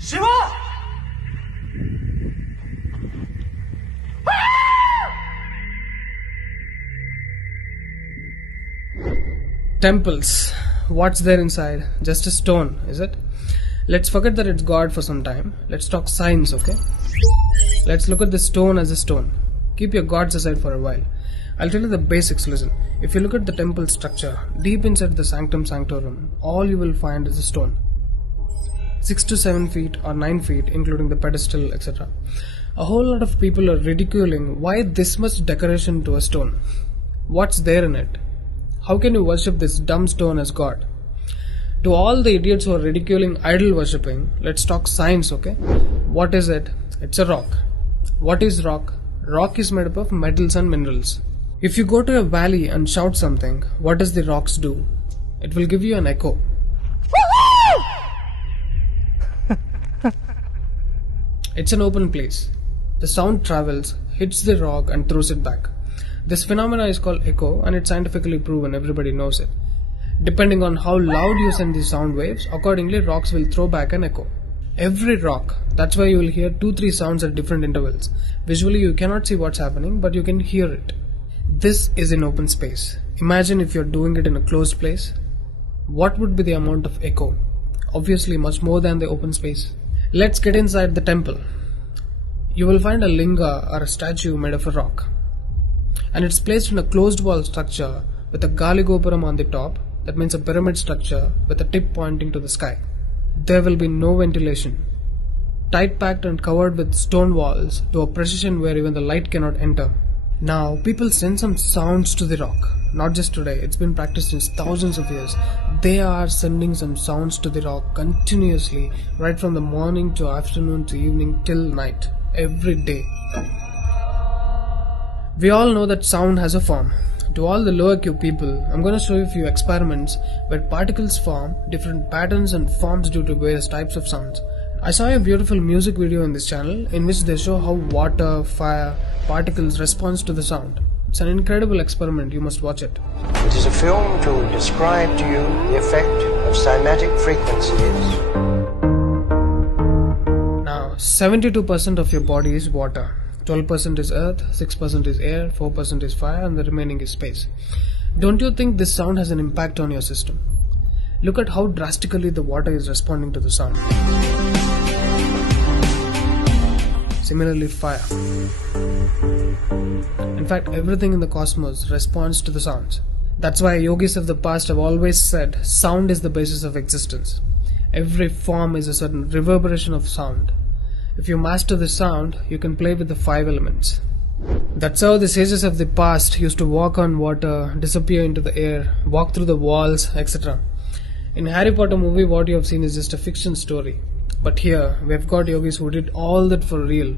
Shiva! Temples. What's there inside? Just a stone, is it? Let's forget that it's God for some time. Let's talk science, okay? Let's look at the stone as a stone. Keep your gods aside for a while. I'll tell you the basics, listen. If you look at the temple structure, deep inside the sanctum sanctorum, all you will find is a stone. 6 to 7 feet or 9 feet, including the pedestal, etc. A whole lot of people are ridiculing why this much decoration to a stone. What's there in it? How can you worship this dumb stone as God? To all the idiots who are ridiculing idol worshipping, let's talk science, okay? What is it? It's a rock. What is rock? Rock is made up of metals and minerals. If you go to a valley and shout something, what does the rocks do? It will give you an echo. It's an open place. The sound travels, hits the rock and throws it back. This phenomena is called echo and it's scientifically proven, everybody knows it. Depending on how loud you send the sound waves, accordingly rocks will throw back an echo. Every rock, that's why you will hear 2-3 sounds at different intervals. Visually you cannot see what's happening, but you can hear it. This is in open space. Imagine if you're doing it in a closed place. What would be the amount of echo? Obviously much more than the open space. Let's get inside the temple. You will find a linga or a statue made of a rock. And it's placed in a closed wall structure with a Galigopuram on the top. That means a pyramid structure with a tip pointing to the sky. There will be no ventilation. Tight packed and covered with stone walls to a precision where even the light cannot enter. Now people send some sounds to the rock. Not just today, it's been practiced since thousands of years. They are sending some sounds to the rock continuously, right from the morning to afternoon to evening till night, every day. We all know that sound has a form. To all the lower IQ people, I'm going to show you a few experiments where particles form different patterns and forms due to various types of sounds. I saw a beautiful music video in this channel in which they show how water, fire, particles respond to the sound. It's an incredible experiment, you must watch it. It is a film to describe to you the effect of cymatic frequencies. Now, 72% of your body is water. 12% is earth, 6% is air, 4% is fire and the remaining is space. Don't you think this sound has an impact on your system? Look at how drastically the water is responding to the sound. Similarly, fire. In fact, everything in the cosmos responds to the sounds. That's why yogis of the past have always said sound is the basis of existence. Every form is a certain reverberation of sound. If you master the sound, you can play with the 5 elements. That's how the sages of the past used to walk on water, disappear into the air, walk through the walls, etc. In Harry Potter movie, what you have seen is just a fiction story. But here, we have got yogis who did all that for real.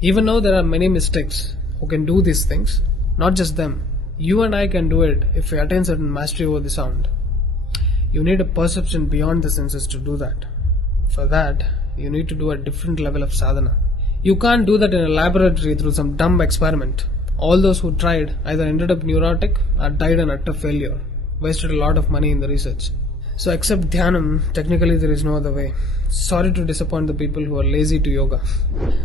Even though there are many mystics who can do these things, not just them, you and I can do it if we attain certain mastery over the sound. You need a perception beyond the senses to do that. For that, you need to do a different level of sadhana. You can't do that in a laboratory through some dumb experiment. All those who tried either ended up neurotic or died an utter failure. Wasted a lot of money in the research. So except dhyanam, technically there is no other way. Sorry to disappoint the people who are lazy to yoga.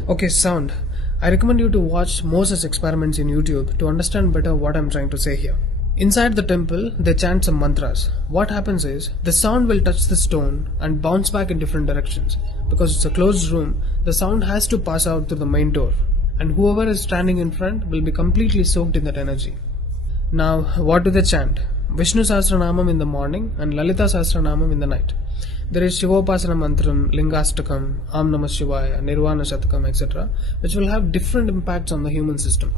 Okay, sound. I recommend you to watch more such experiments in YouTube to understand better what I'm trying to say here. Inside the temple, they chant some mantras. What happens is, the sound will touch the stone and bounce back in different directions. Because it's a closed room, the sound has to pass out through the main door. And whoever is standing in front will be completely soaked in that energy. Now, what do they chant? Vishnu Sahasranamam in the morning and Lalita Sahasranamam in the night. There is Shivopasana Mantram, Lingastakam, Am Namah Shivaya, Nirvana Shatakam, etc., which will have different impacts on the human system.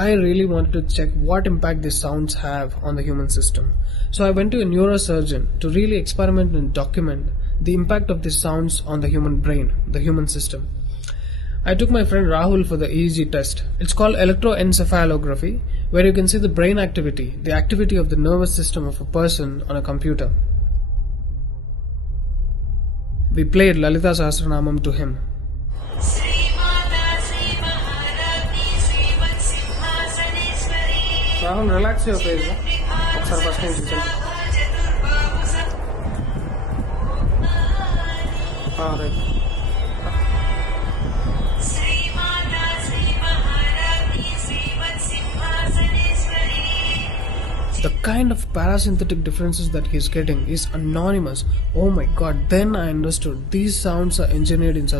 I really wanted to check what impact these sounds have on the human system. So I went to a neurosurgeon to really experiment and document the impact of these sounds on the human brain, the human system. I took my friend Rahul for the EEG test. It's called electroencephalography, where you can see the brain activity, the activity of the nervous system of a person on a computer. We played Lalita Sahasranamam to him. Rahul relax your face ఒకసారి first నుంచి చూడండి. Right. The kind of parasympathetic differences that he's getting is anonymous. Oh my god, then I understood. These sounds are engineered in such